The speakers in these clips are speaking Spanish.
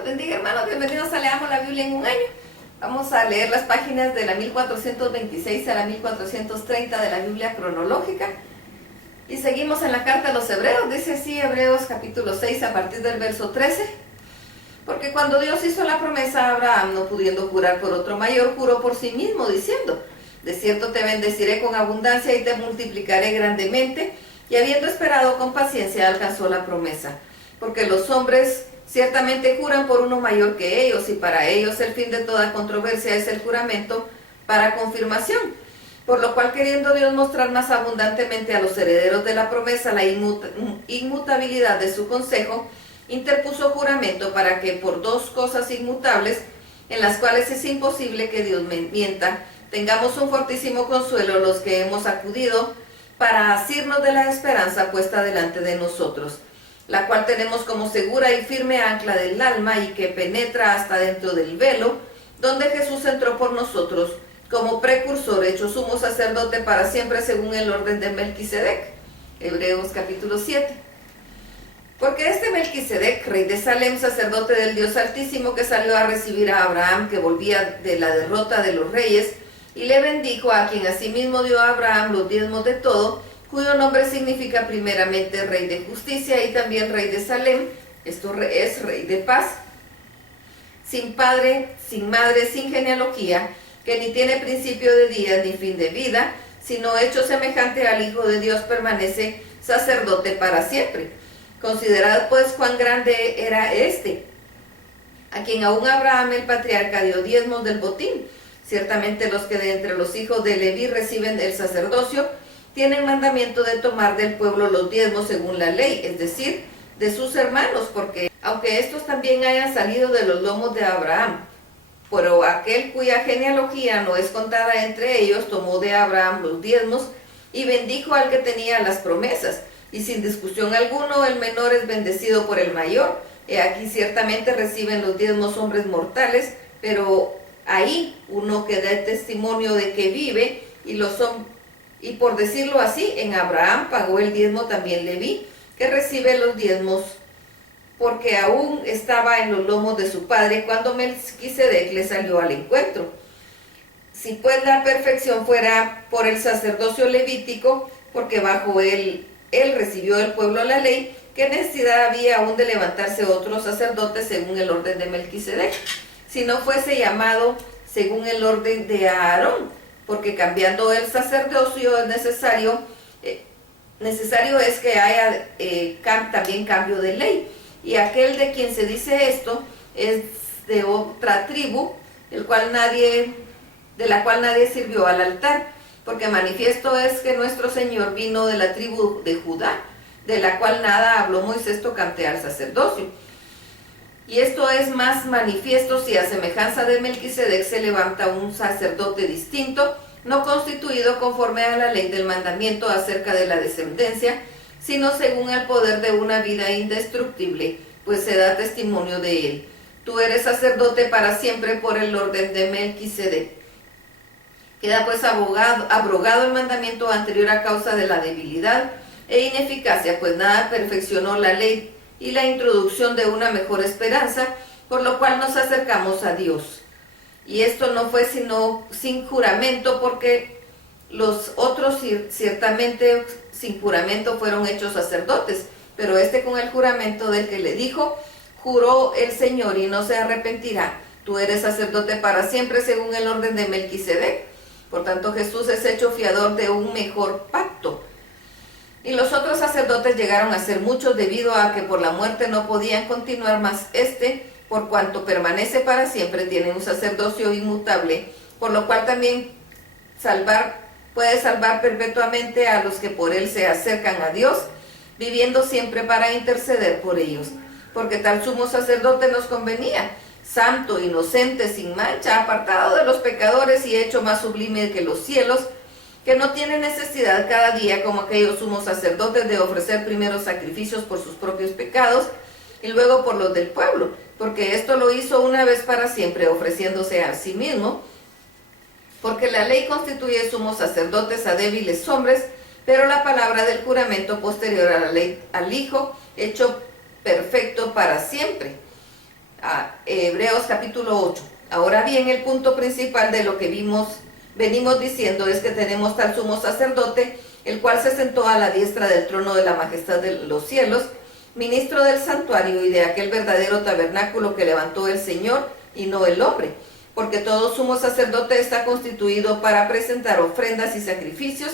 los bendiga, hermanos. Bienvenidos a Leamos la Biblia en un año. Vamos a leer las páginas de la 1426 a la 1430 de la Biblia cronológica. Y seguimos en la carta a los Hebreos. Dice así Hebreos capítulo 6 a partir del verso 13. Porque cuando Dios hizo la promesa a Abraham, no pudiendo jurar por otro mayor, juró por sí mismo, diciendo: de cierto te bendeciré con abundancia y te multiplicaré grandemente. Y habiendo esperado con paciencia, alcanzó la promesa. Porque los hombres ciertamente juran por uno mayor que ellos, y para ellos el fin de toda controversia es el juramento para confirmación. Por lo cual, queriendo Dios mostrar más abundantemente a los herederos de la promesa la inmutabilidad de su consejo, interpuso juramento para que por dos cosas inmutables, en las cuales es imposible que Dios mienta, tengamos un fortísimo consuelo los que hemos acudido para asirnos de la esperanza puesta delante de nosotros, la cual tenemos como segura y firme ancla del alma y que penetra hasta dentro del velo, donde Jesús entró por nosotros como precursor, hecho sumo sacerdote para siempre según el orden de Melquisedec. Hebreos capítulo 7. Porque este Melquisedec, rey de Salem, sacerdote del Dios Altísimo, que salió a recibir a Abraham, que volvía de la derrota de los reyes, y le bendijo, a quien asimismo dio a Abraham los diezmos de todo, cuyo nombre significa primeramente Rey de Justicia y también Rey de Salem, esto es Rey de Paz, sin padre, sin madre, sin genealogía, que ni tiene principio de días ni fin de vida, sino hecho semejante al Hijo de Dios, permanece sacerdote para siempre. Considerad pues cuán grande era este, a quien aún Abraham el patriarca dio diezmos del botín. Ciertamente los que de entre los hijos de Leví reciben el sacerdocio, tienen mandamiento de tomar del pueblo los diezmos según la ley, es decir, de sus hermanos, porque aunque estos también hayan salido de los lomos de Abraham, pero aquel cuya genealogía no es contada entre ellos, tomó de Abraham los diezmos y bendijo al que tenía las promesas, y sin discusión alguno el menor es bendecido por el mayor. He aquí ciertamente reciben los diezmos hombres mortales, pero ahí uno que da testimonio de que vive, y por decirlo así, en Abraham pagó el diezmo también Leví, que recibe los diezmos, porque aún estaba en los lomos de su padre cuando Melquisedec le salió al encuentro. Si pues la perfección fuera por el sacerdocio levítico, porque bajo él recibió el pueblo la ley, ¿qué necesidad había aún de levantarse otro sacerdote según el orden de Melquisedec, si no fuese llamado según el orden de Aarón? Porque cambiando el sacerdocio es necesario es que haya también cambio de ley. Y aquel de quien se dice esto es de otra tribu, de la cual nadie sirvió al altar, porque manifiesto es que nuestro Señor vino de la tribu de Judá, de la cual nada habló Moisés tocante al sacerdocio. Y esto es más manifiesto si a semejanza de Melquisedec se levanta un sacerdote distinto, no constituido conforme a la ley del mandamiento acerca de la descendencia, sino según el poder de una vida indestructible, pues se da testimonio de él. Tú eres sacerdote para siempre por el orden de Melquisedec. Queda pues abrogado el mandamiento anterior a causa de la debilidad e ineficacia, pues nada perfeccionó la ley y la introducción de una mejor esperanza, por lo cual nos acercamos a Dios. Y esto no fue sino sin juramento, porque los otros ciertamente sin juramento fueron hechos sacerdotes, pero este con el juramento del que le dijo: juró el Señor y no se arrepentirá, tú eres sacerdote para siempre según el orden de Melquisedec. Por tanto, Jesús es hecho fiador de un mejor pacto. Y los otros sacerdotes llegaron a ser muchos, debido a que por la muerte no podían continuar más por cuanto permanece para siempre, tiene un sacerdocio inmutable, por lo cual también puede salvar perpetuamente a los que por él se acercan a Dios, viviendo siempre para interceder por ellos. Porque tal sumo sacerdote nos convenía, santo, inocente, sin mancha, apartado de los pecadores y hecho más sublime que los cielos, que no tiene necesidad cada día, como aquellos sumos sacerdotes, de ofrecer primero sacrificios por sus propios pecados y luego por los del pueblo, porque esto lo hizo una vez para siempre, ofreciéndose a sí mismo. Porque la ley constituye sumos sacerdotes a débiles hombres, pero la palabra del juramento posterior a la ley al Hijo, hecho perfecto para siempre. Hebreos capítulo 8. Ahora bien, el punto principal de lo que venimos diciendo es que tenemos tal sumo sacerdote, el cual se sentó a la diestra del trono de la majestad de los cielos, ministro del santuario y de aquel verdadero tabernáculo que levantó el Señor y no el hombre, porque todo sumo sacerdote está constituido para presentar ofrendas y sacrificios,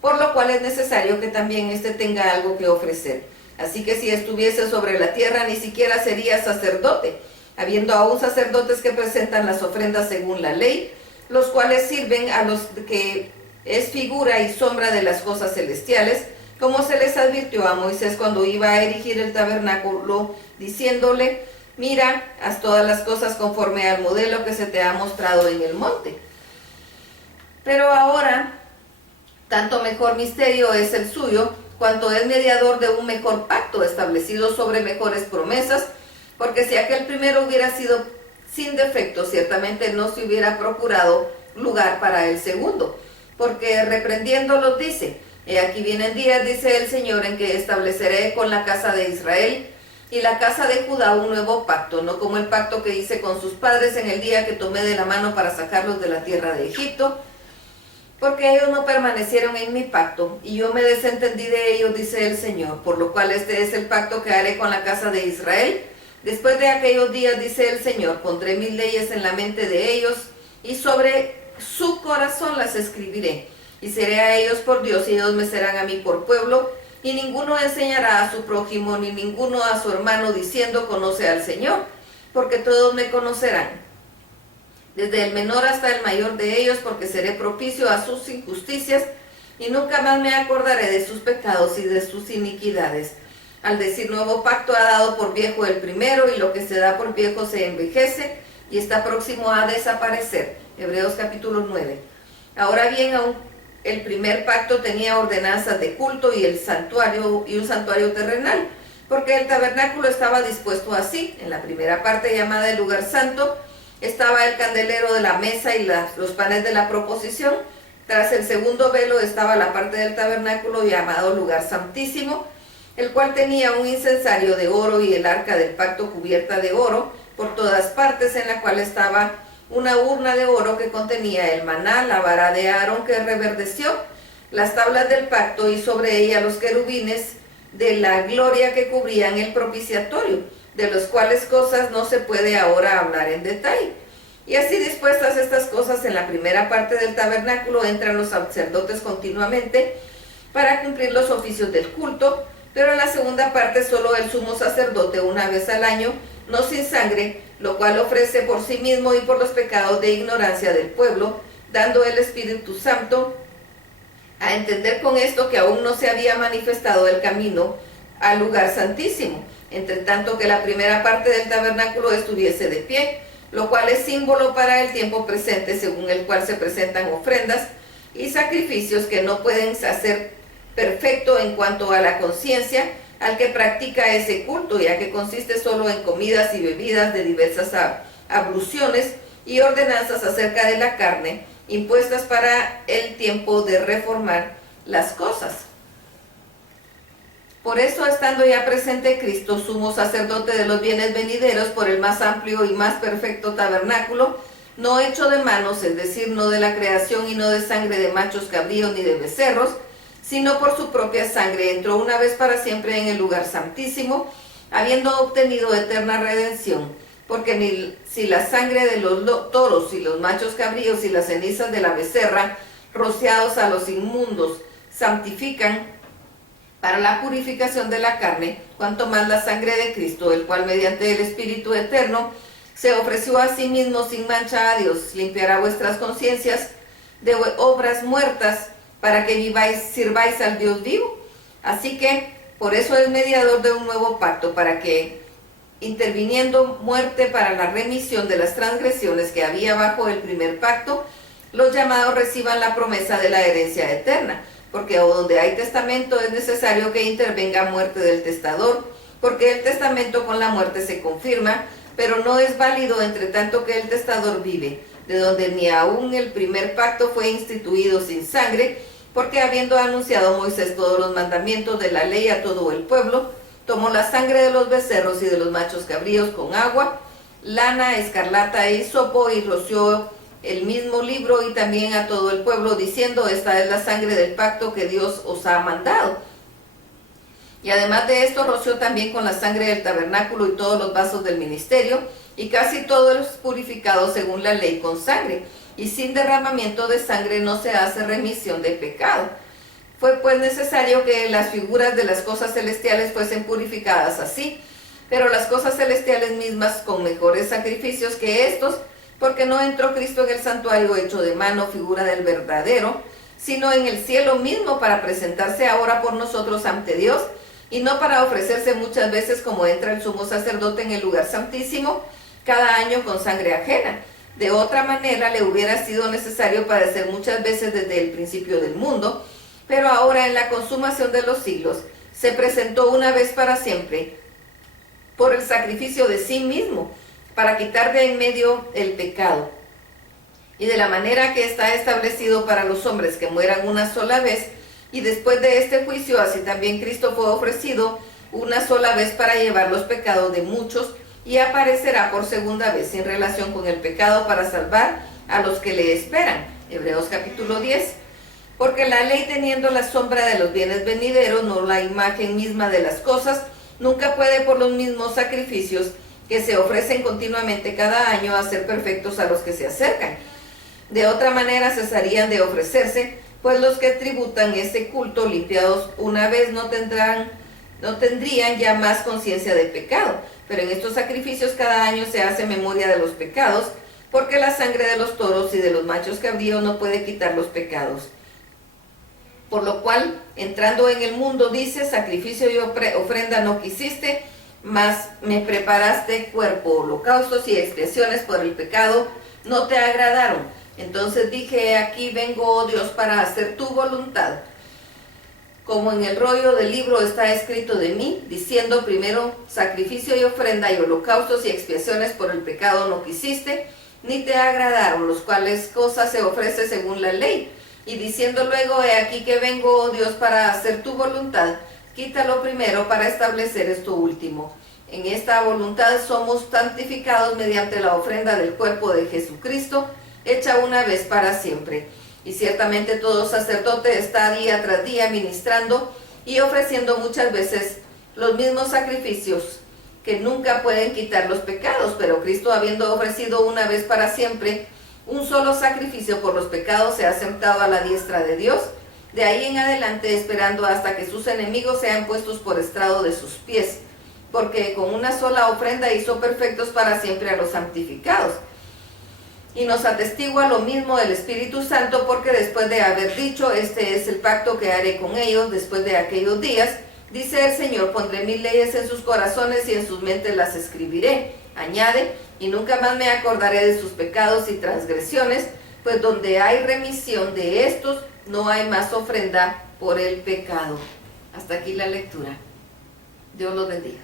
por lo cual es necesario que también éste tenga algo que ofrecer. Así que si estuviese sobre la tierra, ni siquiera sería sacerdote, habiendo aún sacerdotes que presentan las ofrendas según la ley, los cuales sirven a los que es figura y sombra de las cosas celestiales, como se les advirtió a Moisés cuando iba a erigir el tabernáculo, diciéndole: mira, haz todas las cosas conforme al modelo que se te ha mostrado en el monte. Pero ahora, tanto mejor misterio es el suyo, cuanto es mediador de un mejor pacto establecido sobre mejores promesas, porque si aquel primero hubiera sido sin defecto, ciertamente no se hubiera procurado lugar para el segundo, porque reprendiéndolos dice: he aquí vienen días, dice el Señor, en que estableceré con la casa de Israel y la casa de Judá un nuevo pacto, no como el pacto que hice con sus padres en el día que tomé de la mano para sacarlos de la tierra de Egipto, porque ellos no permanecieron en mi pacto, y yo me desentendí de ellos, dice el Señor, por lo cual este es el pacto que haré con la casa de Israel. Después de aquellos días, dice el Señor, pondré mis leyes en la mente de ellos, y sobre su corazón las escribiré, y seré a ellos por Dios, y ellos me serán a mí por pueblo, y ninguno enseñará a su prójimo, ni ninguno a su hermano, diciendo: conoce al Señor, porque todos me conocerán, desde el menor hasta el mayor de ellos, porque seré propicio a sus injusticias, y nunca más me acordaré de sus pecados y de sus iniquidades. Al decir nuevo pacto, ha dado por viejo el primero, y lo que se da por viejo se envejece, y está próximo a desaparecer. Hebreos capítulo 9. Ahora bien, aún el primer pacto tenía ordenanzas de culto y un santuario terrenal, porque el tabernáculo estaba dispuesto así. En la primera parte, llamada el lugar santo, estaba el candelero de la mesa y los panes de la proposición. Tras el segundo velo estaba la parte del tabernáculo llamado lugar santísimo, el cual tenía un incensario de oro y el arca del pacto cubierta de oro por todas partes, en la cual estaba una urna de oro que contenía el maná, la vara de Aarón que reverdeció, las tablas del pacto y sobre ella los querubines de la gloria que cubrían el propiciatorio, de los cuales cosas no se puede ahora hablar en detalle. Y así dispuestas estas cosas, en la primera parte del tabernáculo entran los sacerdotes continuamente para cumplir los oficios del culto, pero en la segunda parte solo el sumo sacerdote una vez al año, no sin sangre, lo cual ofrece por sí mismo y por los pecados de ignorancia del pueblo, dando el Espíritu Santo a entender con esto que aún no se había manifestado el camino al lugar santísimo, entre tanto que la primera parte del tabernáculo estuviese de pie, lo cual es símbolo para el tiempo presente, según el cual se presentan ofrendas y sacrificios que no pueden hacer perfecto en cuanto a la conciencia al que practica ese culto, ya que consiste solo en comidas y bebidas de diversas abluciones y ordenanzas acerca de la carne, impuestas para el tiempo de reformar las cosas. Por eso, estando ya presente Cristo, sumo sacerdote de los bienes venideros, por el más amplio y más perfecto tabernáculo, no hecho de manos, es decir, no de la creación y no de sangre de machos cabríos ni de becerros, sino por su propia sangre, entró una vez para siempre en el lugar santísimo, habiendo obtenido eterna redención, porque ni si la sangre de los toros y los machos cabríos y las cenizas de la becerra, rociados a los inmundos, santifican para la purificación de la carne, cuanto más la sangre de Cristo, el cual mediante el Espíritu eterno se ofreció a sí mismo sin mancha a Dios, limpiará vuestras conciencias de obras muertas, para que sirváis al Dios vivo. Así que por eso es mediador de un nuevo pacto, para que, interviniendo muerte para la remisión de las transgresiones que había bajo el primer pacto, los llamados reciban la promesa de la herencia eterna, porque donde hay testamento es necesario que intervenga muerte del testador, porque el testamento con la muerte se confirma, pero no es válido entre tanto que el testador vive, de donde ni aún el primer pacto fue instituido sin sangre, porque habiendo anunciado Moisés todos los mandamientos de la ley a todo el pueblo, tomó la sangre de los becerros y de los machos cabríos con agua, lana, escarlata e hisopo, y roció el mismo libro y también a todo el pueblo, diciendo: esta es la sangre del pacto que Dios os ha mandado. Y además de esto, roció también con la sangre del tabernáculo y todos los vasos del ministerio, y casi todo es purificado según la ley con sangre, y sin derramamiento de sangre no se hace remisión de pecado. Fue pues necesario que las figuras de las cosas celestiales fuesen purificadas así, pero las cosas celestiales mismas con mejores sacrificios que estos, porque no entró Cristo en el santuario hecho de mano, figura del verdadero, sino en el cielo mismo, para presentarse ahora por nosotros ante Dios, y no para ofrecerse muchas veces como entra el sumo sacerdote en el lugar santísimo cada año con sangre ajena. De otra manera le hubiera sido necesario padecer muchas veces desde el principio del mundo, pero ahora en la consumación de los siglos se presentó una vez para siempre por el sacrificio de sí mismo, para quitar de en medio el pecado. Y de la manera que está establecido para los hombres que mueran una sola vez, y después de este juicio, así también Cristo fue ofrecido una sola vez para llevar los pecados de muchos, y aparecerá por segunda vez en relación con el pecado para salvar a los que le esperan. Hebreos capítulo 10. Porque la ley, teniendo la sombra de los bienes venideros, no la imagen misma de las cosas, nunca puede por los mismos sacrificios que se ofrecen continuamente cada año hacer perfectos a los que se acercan. De otra manera cesarían de ofrecerse, pues los que tributan este culto, limpiados una vez, no tendrían ya más conciencia de pecado. Pero en estos sacrificios cada año se hace memoria de los pecados, porque la sangre de los toros y de los machos cabríos no puede quitar los pecados. Por lo cual, entrando en el mundo, dice: sacrificio y ofrenda no quisiste, mas me preparaste cuerpo, holocaustos y expiaciones por el pecado no te agradaron. Entonces dije: aquí vengo, oh Dios, para hacer tu voluntad. Como en el rollo del libro está escrito de mí, diciendo: primero sacrificio y ofrenda y holocaustos y expiaciones por el pecado no quisiste, ni te agradaron, los cuales cosas se ofrece según la ley. Y diciendo luego: he aquí que vengo, oh Dios, para hacer tu voluntad, quítalo primero para establecer esto último. En esta voluntad somos santificados mediante la ofrenda del cuerpo de Jesucristo, hecha una vez para siempre. Y ciertamente todo sacerdote está día tras día ministrando y ofreciendo muchas veces los mismos sacrificios que nunca pueden quitar los pecados, pero Cristo, habiendo ofrecido una vez para siempre un solo sacrificio por los pecados, se ha sentado a la diestra de Dios, de ahí en adelante esperando hasta que sus enemigos sean puestos por estrado de sus pies, porque con una sola ofrenda hizo perfectos para siempre a los santificados. Y nos atestigua lo mismo el Espíritu Santo, porque después de haber dicho: este es el pacto que haré con ellos después de aquellos días, dice el Señor: pondré mis leyes en sus corazones y en sus mentes las escribiré. Añade: y nunca más me acordaré de sus pecados y transgresiones, pues donde hay remisión de estos, no hay más ofrenda por el pecado. Hasta aquí la lectura. Dios los bendiga.